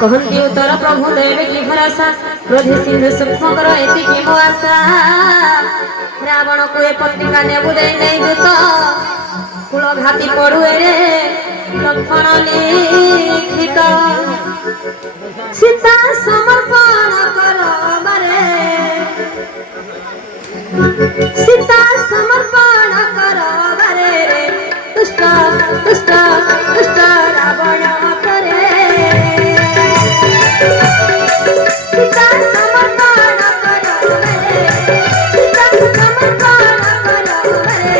कहती उत्तर प्रभु देवे की भरोसा क्रोधी सिंधु सूक्ष्म कर एति की मो आशा रावण को ए पत्रिका नेबु दे नहीं दूत कुल घाती पड़ुए रे लक्षण लिखित सीता समर्पण करो बारे सीता समर्पण करो बारे रे दुष्ट दुष्ट दुष्ट रावण करे सीता समर्पण करो बारे सीता समर्पण करो बारे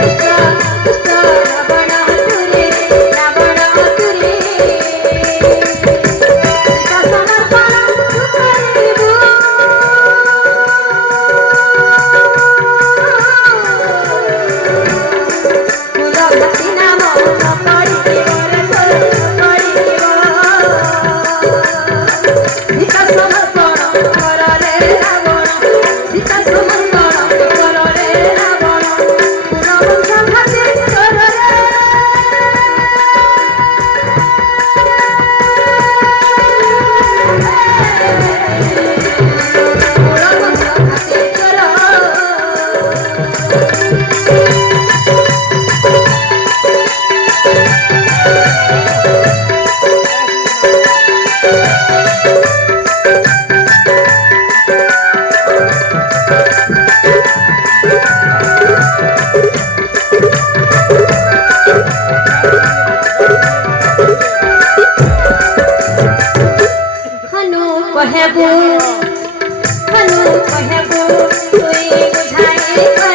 दुष्ट दुष्ट रावण तुरे सीता समर्पण करिबो कहबो हनु कहबो तुई बुझाई